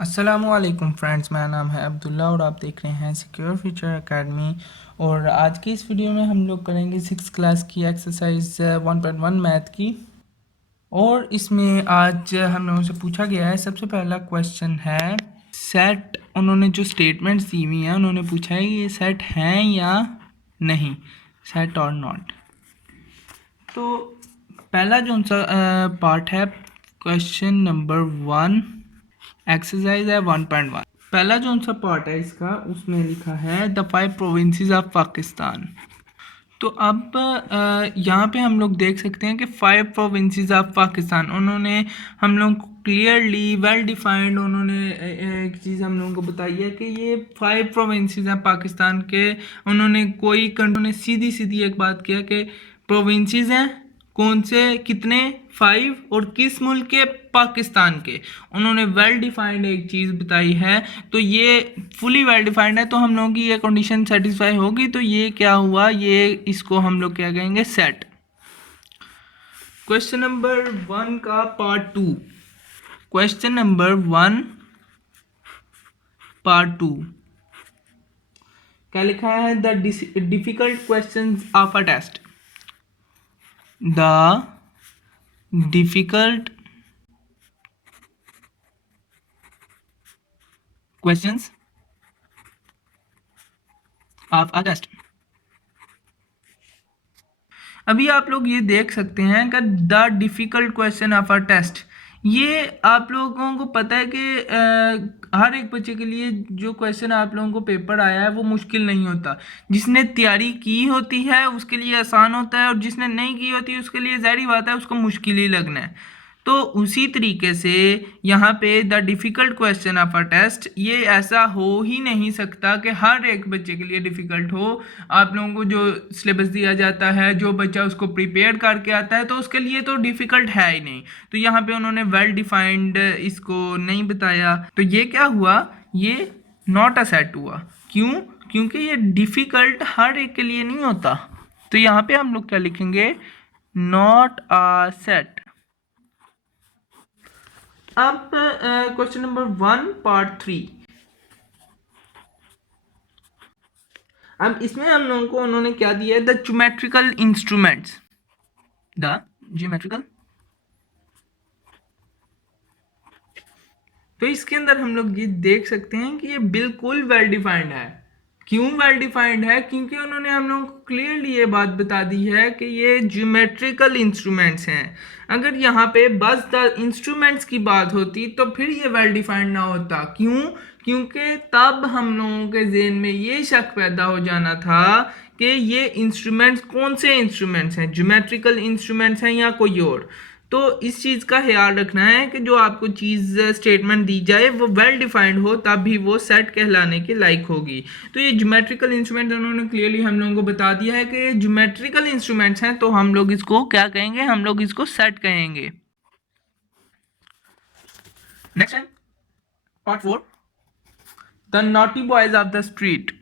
अस्सलामुअलैकुम फ्रेंड्स, मेरा नाम है अब्दुल्ला और आप देख रहे हैं सिक्योर फ्यूचर एकेडमी। और आज की इस वीडियो में हम लोग करेंगे 6 क्लास की एक्सरसाइज 1.1 मैथ की। और इसमें आज हम लोगों से पूछा गया है, सबसे पहला क्वेश्चन है सेट। उन्होंने जो स्टेटमेंट्स दी हुई हैं उन्होंने पूछा है ये सेट हैं या नहीं, सेट और नॉट। तो पहला जो सा पार्ट है क्वेश्चन नंबर 1, एक्सरसाइज है 1.1। पहला जो सा पार्ट है इसका, उसमें लिखा है द 5 प्रोविंसेस ऑफ पाकिस्तान। तो अब यहाँ पे हम लोग देख सकते हैं कि 5 प्रोविंसेस ऑफ पाकिस्तान उन्होंने हम लोग को क्लियरली वेल डिफाइंड उन्होंने एक चीज़ हम लोगों को बताई है कि ये 5 प्रोविंसेस हैं पाकिस्तान के। उन्होंने उन्होंने सीधी सीधी एक बात किया कि प्रोविंसेस हैं कौन से, कितने, 5, और किस मुल्क के, पाकिस्तान के। उन्होंने वेल डिफाइंड एक चीज़ बताई है, तो ये फुली वेल डिफाइंड है, तो हम लोगों की ये कंडीशन सेटिस्फाई होगी। तो ये क्या हुआ, ये इसको हम लोग क्या कहेंगे, सेट। क्वेश्चन नंबर 1 का पार्ट 2। क्वेश्चन नंबर 1 पार्ट 2 क्या लिखा है, the difficult questions of a test. The difficult questions of a test. अभी आप लोग ये देख सकते हैं कि the difficult question of a test, ये आप लोगों को पता है कि हर एक बच्चे के लिए जो क्वेश्चन आप लोगों को पेपर आया है वो मुश्किल नहीं होता। जिसने तैयारी की होती है उसके लिए आसान होता है, और जिसने नहीं की होती उसके लिए ज़ाहिर बात है उसको मुश्किल ही लगना है। तो उसी तरीके से यहाँ पे the difficult question of a test, ये ऐसा हो ही नहीं सकता कि हर एक बच्चे के लिए डिफ़िकल्ट हो। आप लोगों को जो सिलेबस दिया जाता है, जो बच्चा उसको प्रिपेयर करके आता है, तो उसके लिए तो डिफ़िकल्ट है ही नहीं। तो यहाँ पे उन्होंने वेल डिफाइंड इसको नहीं बताया, तो ये क्या हुआ, ये नॉट अ सेट हुआ। क्यों? क्योंकि ये डिफ़िकल्ट हर एक के लिए नहीं होता। तो यहाँ पे हम लोग क्या लिखेंगे, नॉट अ सेट। अब क्वेश्चन नंबर 1 पार्ट 3। अब इसमें हम लोगों को उन्होंने क्या दिया है, the geometrical instruments. The geometrical, तो इसके अंदर हम लोग ये देख सकते हैं कि ये बिल्कुल वेल डिफाइंड है। क्यों वेल डिफाइंड है? क्योंकि उन्होंने हम लोगों को क्लियरली ये बात बता दी है कि ये ज्योमेट्रिकल इंस्ट्रूमेंट्स हैं। अगर यहाँ पे बस द इंस्ट्रूमेंट्स की बात होती तो फिर ये वेल डिफाइंड ना होता। क्यों? क्योंकि तब हम लोगों के जहन में ये शक पैदा हो जाना था कि ये इंस्ट्रूमेंट्स कौन से इंस्ट्रूमेंट्स हैं, ज्योमेट्रिकल इंस्ट्रूमेंट्स हैं या कोई और। तो इस चीज़ का ख्याल रखना है कि जो आपको चीज़ स्टेटमेंट दी जाए वो वेल डिफाइंड हो, तब भी वो सेट कहलाने के लायक होगी। तो ये ज्योमेट्रिकल इंस्ट्रूमेंट उन्होंने क्लियरली हम लोगों को बता दिया है कि ये ज्योमेट्रिकल इंस्ट्रूमेंट्स हैं, तो हम लोग इसको क्या कहेंगे, हम लोग इसको सेट कहेंगे। नेक्स्ट है part 4, the naughty boys of the street.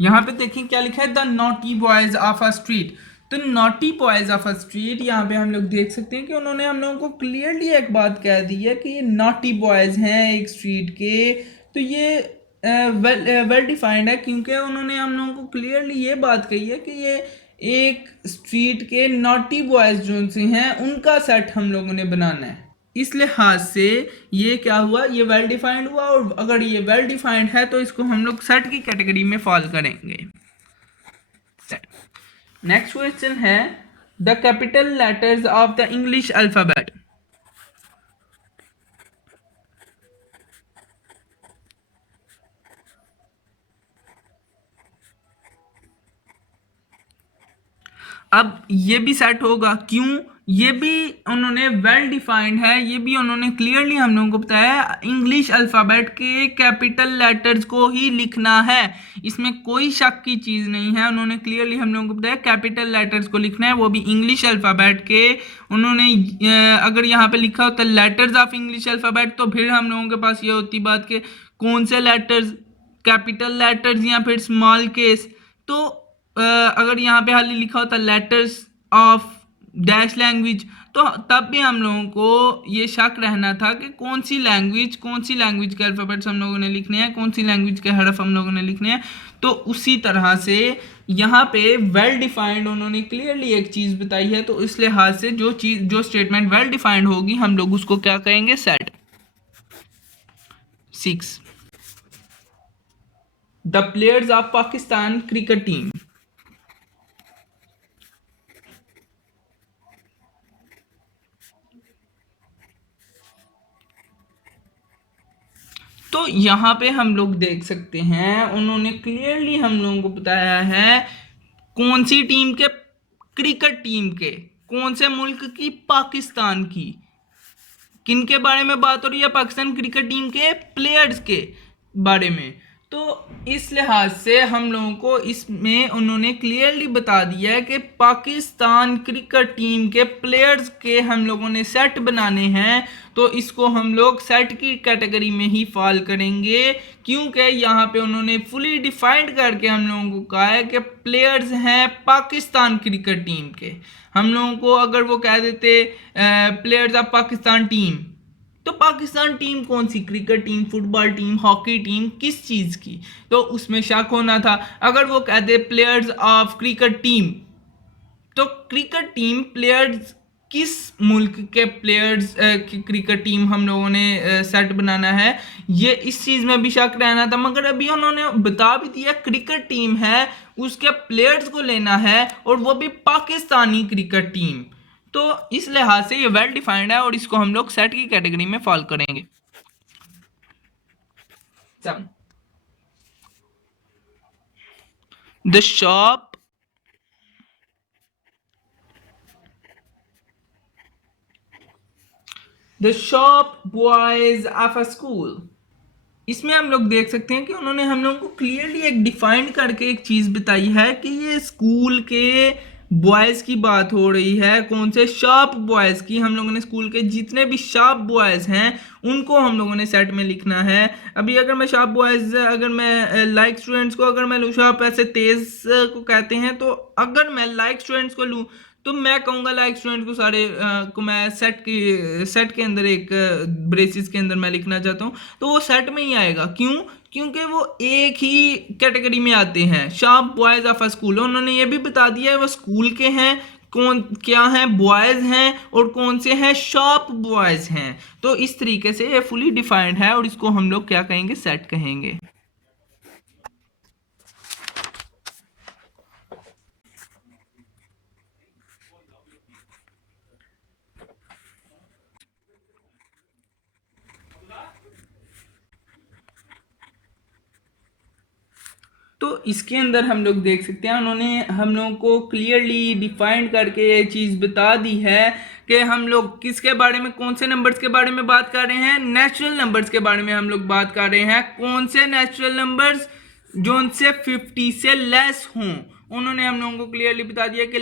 यहाँ पे देखिए क्या लिखा है, the naughty boys of a street. तो naughty boys of a street, यहाँ पे हम लोग देख सकते हैं कि उन्होंने हम लोगों को क्लियरली एक बात कह दी है कि ये नॉटी बॉयज हैं एक स्ट्रीट के। तो ये वेल डिफाइंड है, क्योंकि उन्होंने हम लोगों को क्लियरली ये बात कही है कि ये एक स्ट्रीट के नॉटी बॉयज जो से हैं उनका सेट हम लोगों ने बनाना है। इस लिहाज से ये क्या हुआ, ये वेल डिफाइंड हुआ, और अगर ये वेल डिफाइंड है तो इसको हम लोग सेट की कैटेगरी में फॉल करेंगे। सेट। नेक्स्ट क्वेश्चन है the capital letters of the English alphabet. अब ये भी सेट होगा। क्यों? ये भी उन्होंने वेल डिफाइंड है, ये भी उन्होंने क्लियरली हम लोगों को बताया इंग्लिश अल्फ़ाबेट के कैपिटल लेटर्स को ही लिखना है। इसमें कोई शक की चीज़ नहीं है, उन्होंने क्लियरली हम लोगों को बताया कैपिटल लेटर्स को लिखना है, वो भी इंग्लिश अल्फ़ाबेट के। उन्होंने अगर यहाँ पे लिखा होता लेटर्स ऑफ इंग्लिश अल्फ़ाबेट, तो फिर हम लोगों के पास ये होती बात कि कौन से लेटर्स, कैपिटल लेटर्स या फिर स्मॉल केस। तो अगर यहाँ पे हाल लिखा होता लेटर्स ऑफ डैश लैंग्वेज, तो तब भी हम लोगों को ये शक रहना था कि कौन सी लैंग्वेज के अल्फ़ाबेट्स हम लोगों ने लिखने हैं, कौन सी लैंग्वेज के हरफ हम लोगों ने लिखने हैं। तो उसी तरह से यहाँ पे वेल डिफाइंड उन्होंने क्लियरली एक चीज़ बताई है, तो इस लिहाज से जो स्टेटमेंट वेल डिफाइंड होगी हम लोग उसको क्या कहेंगे, set. 6 the players of Pakistan cricket team. तो यहाँ पे हम लोग देख सकते हैं उन्होंने क्लियरली हम लोगों को बताया है कौन सी टीम के, क्रिकेट टीम के, कौन से मुल्क की, पाकिस्तान की। किन के बारे में बात हो रही है, पाकिस्तान क्रिकेट टीम के प्लेयर्स के बारे में। तो इस लिहाज से हम लोगों को इसमें उन्होंने क्लियरली बता दिया है कि पाकिस्तान क्रिकेट टीम के प्लेयर्स के हम लोगों ने सेट बनाने हैं, तो इसको हम लोग सेट की कैटेगरी में ही फॉल करेंगे, क्योंकि यहाँ पे उन्होंने फुली डिफाइंड करके हम लोगों को कहा है कि प्लेयर्स हैं पाकिस्तान क्रिकेट टीम के। हम लोगों को अगर वो कह देते प्लेयर्स ऑफ पाकिस्तान टीम, तो पाकिस्तान टीम कौन सी, cricket team, football team, hockey team, किस चीज़ की, तो उसमें शक होना था। अगर वो कहते प्लेयर्स ऑफ क्रिकेट टीम, तो क्रिकेट टीम प्लेयर्स किस मुल्क के प्लेयर्स की क्रिकेट टीम हम लोगों ने सेट बनाना है, ये इस चीज़ में भी शक रहना था। मगर अभी उन्होंने बता भी दिया क्रिकेट टीम है, उसके प्लेयर्स को लेना है और वो भी पाकिस्तानी क्रिकेट टीम। तो इस लिहाज से ये वेल डिफाइंड है और इसको हम लोग सेट की कैटेगरी में फॉल करेंगे। The shop boys of a school. इसमें हम लोग देख सकते हैं कि उन्होंने हम लोगों को क्लियरली एक डिफाइन करके एक चीज़ बताई है कि ये स्कूल के बॉयज़ की बात हो रही है। कौन से, शार्प बॉयज़ की। हम लोगों ने स्कूल के जितने भी शार्प बॉयज़ हैं उनको हम लोगों ने सेट में लिखना है। अभी अगर मैं शार्प बॉयज़, अगर मैं लाइक स्टूडेंट्स को, अगर मैं लूँ, शार्प ऐसे तेज़ को कहते हैं, तो अगर मैं लाइक स्टूडेंट्स को लूँ तो मैं कहूँगा लाइक स्टूडेंट को सारे को मैं सेट के अंदर एक ब्रेसिस के अंदर मैं लिखना चाहता हूँ, तो वो सेट में ही आएगा। क्यों? क्योंकि वो एक ही कैटेगरी में आते हैं, sharp boys of a school. उन्होंने ये भी बता दिया है वो स्कूल के हैं, कौन क्या हैं, बॉयज हैं, और कौन से हैं, शार्प बॉयज हैं। तो इस तरीके से ये फुली डिफाइंड है और इसको हम लोग क्या कहेंगे, सेट कहेंगे। तो इसके अंदर हम लोग देख सकते हैं उन्होंने हम लोगों को क्लियरली डिफाइंड करके ये चीज़ बता दी है कि हम लोग किसके बारे में, कौन से नंबर्स के बारे में बात कर रहे हैं, नेचुरल नंबर्स के बारे में हम लोग बात कर रहे हैं। कौन से नेचुरल नंबर्स, जो उनसे 50 से लेस हों। उन्होंने हम लोगों को क्लियरली बता दिया कि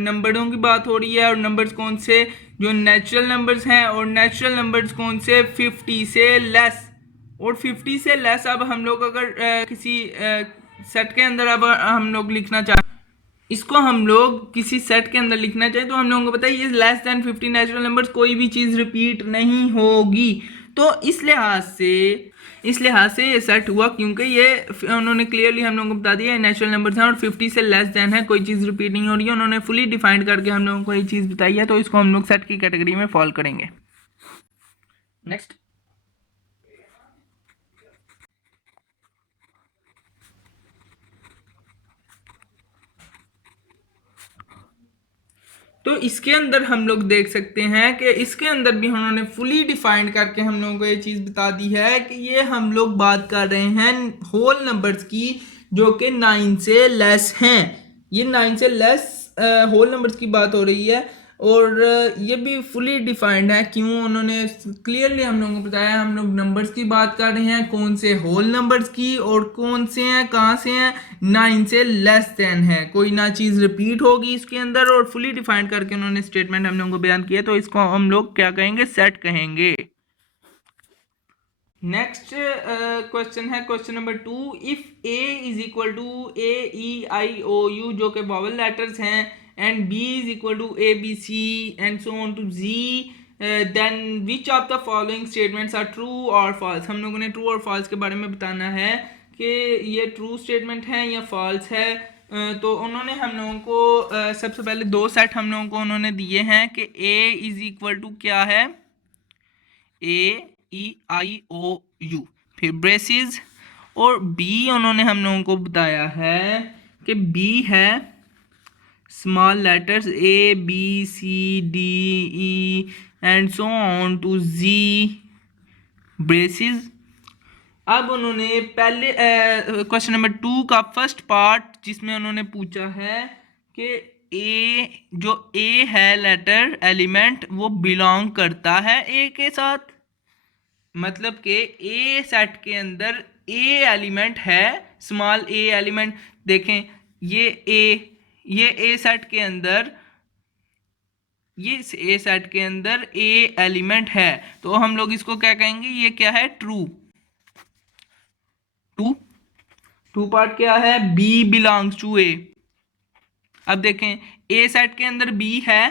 नंबरों की बात हो रही है, और नंबर्स कौन से, जो नेचुरल नंबर्स हैं, और नेचुरल नंबर्स कौन से, 50 से लेस। और 50 से लेस अब हम लोग अगर किसी सेट के अंदर अब हम लोग लिखना चाहें, इसको हम लोग किसी सेट के अंदर लिखना चाहें, तो हम लोगों को पता है ये लेस देन 50 नेचुरल नंबर्स, कोई भी चीज़ रिपीट नहीं होगी। तो इस लिहाज से ये सेट हुआ, क्योंकि ये उन्होंने क्लियरली हम लोगों को बता दिया नेचुरल नंबर्स हैं और 50 से लेस देन है, कोई चीज़ रिपीट नहीं हो रही है। उन्होंने फुली डिफाइंड करके हम लोगों को ये चीज़ बताई है, तो इसको हम लोग सेट की कैटेगरी में फॉल करेंगे। नेक्स्ट, तो इसके अंदर हम लोग देख सकते हैं कि इसके अंदर भी उन्होंने फुली डिफाइंड करके हम लोगों को ये चीज़ बता दी है कि ये हम लोग बात कर रहे हैं होल नंबर्स की, जो कि 9 से लेस हैं। ये 9 से लेस होल नंबर्स की बात हो रही है, और ये भी फुली डिफाइंड है। क्यों? उन्होंने क्लियरली हम लोगों को बताया हम लोग नंबर्स की बात कर रहे हैं, कौन से होल नंबर्स की, और कौन से हैं, कहाँ से हैं, 9 से लेस देन है, कोई ना चीज़ रिपीट होगी इसके अंदर, और फुली डिफाइंड करके उन्होंने स्टेटमेंट हम लोगों को बयान किया, तो इसको हम लोग क्या कहेंगे, सेट कहेंगे। नेक्स्ट क्वेश्चन है question number 2। If A is equal to A E I O U जो के वॉवल लेटर्स हैं and B is equal to A B C and so on to G, then which of the following statements are true और false. हम लोगों ने true और false के बारे में बताना है कि ये ट्रू स्टेटमेंट है या फॉल्स है। तो उन्होंने हम लोगों को सबसे पहले दो सेट हम लोगों को उन्होंने दिए हैं कि ए इज इक्वल टू क्या है, A E I O U, फिर ब्रेसिस, और बी उन्होंने हम लोगों को बताया है कि बी है small letters a B c d e and so on to g, braces. अब उन्होंने पहले क्वेश्चन नंबर 2 का फर्स्ट पार्ट जिसमें उन्होंने पूछा है कि ए जो ए है लेटर एलिमेंट वो बिलोंग करता है ए के साथ, मतलब कि ए सेट के अंदर ए एलिमेंट है, स्मॉल ए एलिमेंट। देखें ये ए सेट के अंदर, ये ए सेट के अंदर ए एलिमेंट है, तो हम लोग इसको क्या कहेंगे, ये क्या है, ट्रू। टू पार्ट क्या है, बी बिलोंग्स टू ए। अब देखें ए सेट के अंदर बी है,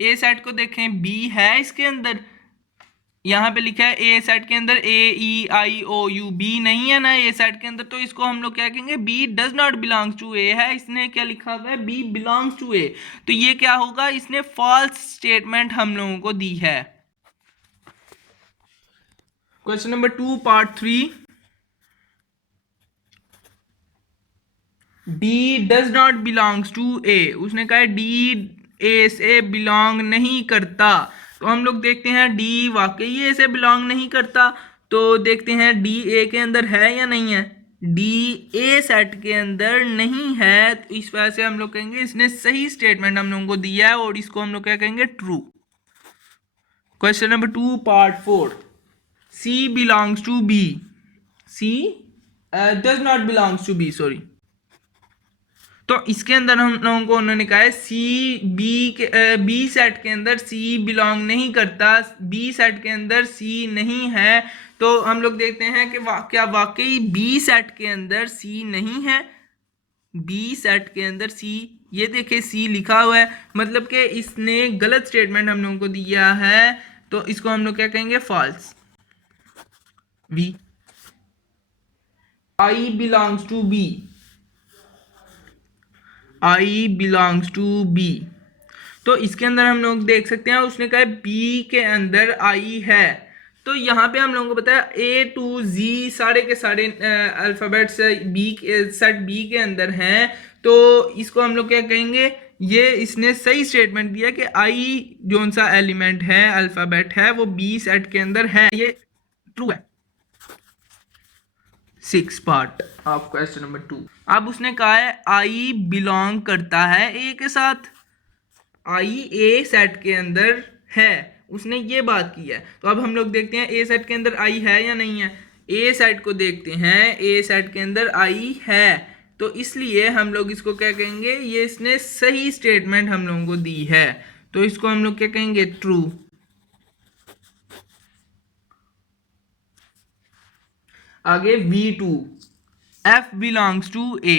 ए सेट को देखें बी है इसके अंदर, यहाँ पे लिखा है ए सेट के अंदर ए E I O you, B नहीं है ना ए सेट के अंदर, तो इसको हम लोग क्या कहेंगे, B does not belongs to A है। इसने क्या लिखा हुआ है, बी बिलोंग्स टू ए, तो ये क्या होगा, इसने फॉल्स स्टेटमेंट हम लोगों को दी है। Question number 2 part 3। D does not belongs to A, उसने कहा है डी ए से बिलोंग नहीं करता, तो हम लोग देखते हैं डी वाकई ए से बिलोंग नहीं करता, तो देखते हैं डी ए के अंदर है या नहीं है। डी ए सेट के अंदर नहीं है, तो इस वजह से हम लोग कहेंगे इसने सही स्टेटमेंट हम लोगों को दिया है, और इसको हम लोग क्या कहेंगे, true. Question number 2 part 4। C belongs to B, C does not belongs to B, sorry. तो इसके अंदर हम लोगों को उन्होंने कहा है सी बी के बी सेट के अंदर सी बिलोंग नहीं करता, बी सेट के अंदर सी नहीं है, तो हम लोग देखते हैं कि क्या वाकई बी सेट के अंदर सी नहीं है। बी सेट के अंदर सी, ये देखिए सी लिखा हुआ है, मतलब कि इसने गलत स्टेटमेंट हम लोगों को दिया है, तो इसको हम लोग क्या कहेंगे, false. B I belongs to B, I belongs to B, तो इसके अंदर हम लोग देख सकते हैं उसने कहा बी के अंदर आई है, तो यहाँ पे हम लोगों को पता है ए टू जी सारे के सारे अल्फ़ाबेट्स बी सेट बी के अंदर हैं, तो इसको हम लोग क्या कहेंगे, ये इसने सही स्टेटमेंट दिया कि आई जोन सा एलिमेंट है, अल्फ़ाबेट है, वो बी सेट के अंदर है, ये ट्रू है। 6 पार्ट ऑफ क्वेश्चन नंबर 2। अब उसने कहा है आई बिलोंग करता है ए के साथ, आई ए सेट के अंदर है, उसने ये बात की है, तो अब हम लोग देखते हैं ए सेट के अंदर आई है या नहीं है। ए सेट को देखते हैं, ए सेट के अंदर आई है, तो इसलिए हम लोग इसको क्या कहेंगे, ये इसने सही स्टेटमेंट हम लोगों को दी है, तो इसको हम लोग क्या कहेंगे, ट्रू। आगे V2, F belongs to A,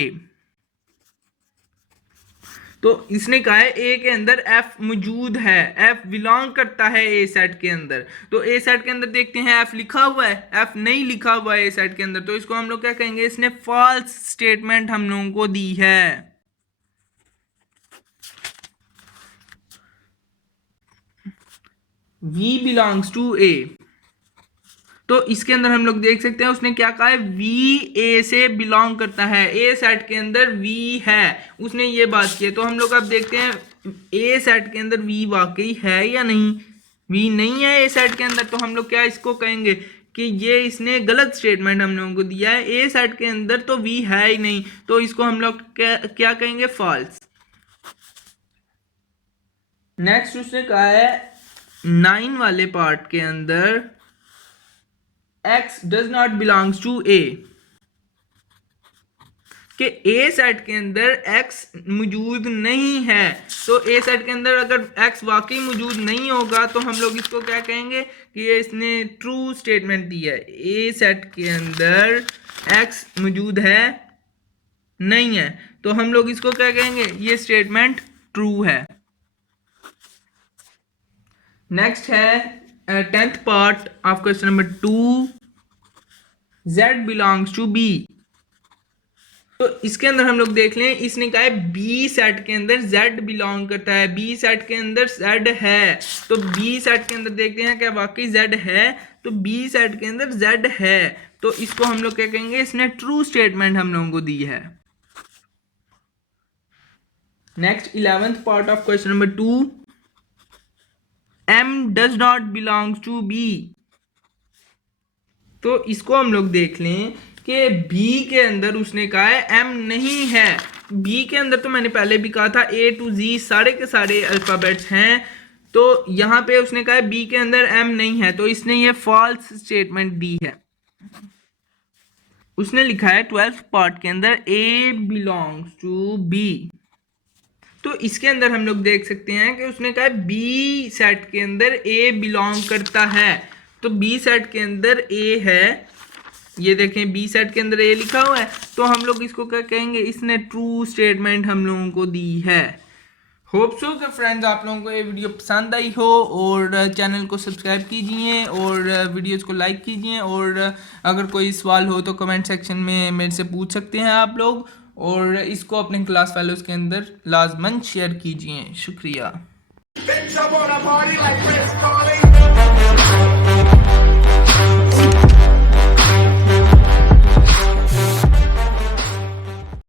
तो इसने कहा है ए के अंदर F मौजूद है, F बिलोंग करता है ए सेट के अंदर, तो ए सेट के अंदर देखते हैं F लिखा हुआ है, F नहीं लिखा हुआ है ए सेट के अंदर, तो इसको हम लोग क्या कहेंगे, इसने फॉल्स स्टेटमेंट हम लोगों को दी है। V बिलोंग्स टू A, तो इसके अंदर हम लोग देख सकते हैं उसने क्या कहा है, वी ए से बिलोंग करता है, ए सेट के अंदर वी है, उसने ये बात की है, तो हम लोग अब देखते हैं ए सेट के अंदर वी वाकई है या नहीं। वी नहीं है ए सेट के अंदर, तो हम लोग क्या इसको कहेंगे कि ये इसने गलत स्टेटमेंट हम लोगों को दिया है, ए सेट के अंदर तो वी है ही नहीं, तो इसको हम लोग क्या कहेंगे, फॉल्स। नेक्स्ट उसने कहा है 9 वाले पार्ट के अंदर X does not belongs to A, कि ए सेट के अंदर एक्स मौजूद नहीं है। तो ए सेट के अंदर अगर एक्स वाकई मौजूद नहीं होगा तो हम लोग इसको क्या कहेंगे कि ये इसने ट्रू स्टेटमेंट दी है। ए सेट के अंदर एक्स मौजूद है नहीं है तो हम लोग इसको क्या कहेंगे, ये स्टेटमेंट ट्रू है। नेक्स्ट है 10th part of question number 2, z belongs to b। तो इसके अंदर हम लोग देख लें, इसने कहा है बी सेट के अंदर z बिलोंग करता है, बी सेट के अंदर z है। तो बी सेट के अंदर देखते हैं क्या वाकई z है, तो बी सेट के अंदर z है तो इसको हम लोग क्या कहेंगे, इसने ट्रू स्टेटमेंट हम लोगों को दी है। Next 11th part of question number 2, m does not belongs to b। तो इसको हम लोग देख लें कि B के अंदर उसने कहा है M नहीं है। B के अंदर तो मैंने पहले भी कहा था A to Z सारे के सारे अल्फाबेट्स हैं, तो यहाँ पे उसने कहा है B के अंदर M नहीं है तो इसने ये फॉल्स स्टेटमेंट दी है। उसने लिखा है 12th पार्ट के अंदर A बिलोंग्स टू B। तो इसके अंदर हम लोग देख सकते हैं कि उसने कहा है B सेट के अंदर A बिलोंग करता है। तो B सेट के अंदर A है, ये देखें बी सेट के अंदर ए लिखा हुआ है तो हम लोग इसको क्या कहेंगे, इसने ट्रू स्टेटमेंट हम लोगों को दी है। होप सो कि फ्रेंड्स आप लोगों को ये वीडियो पसंद आई हो और चैनल को सब्सक्राइब कीजिए और वीडियोस को लाइक कीजिए और अगर कोई सवाल हो तो कमेंट सेक्शन में मेरे से पूछ सकते हैं आप लोग, और इसको अपने क्लास फेलोज के अंदर लाजमन शेयर कीजिए। शुक्रिया।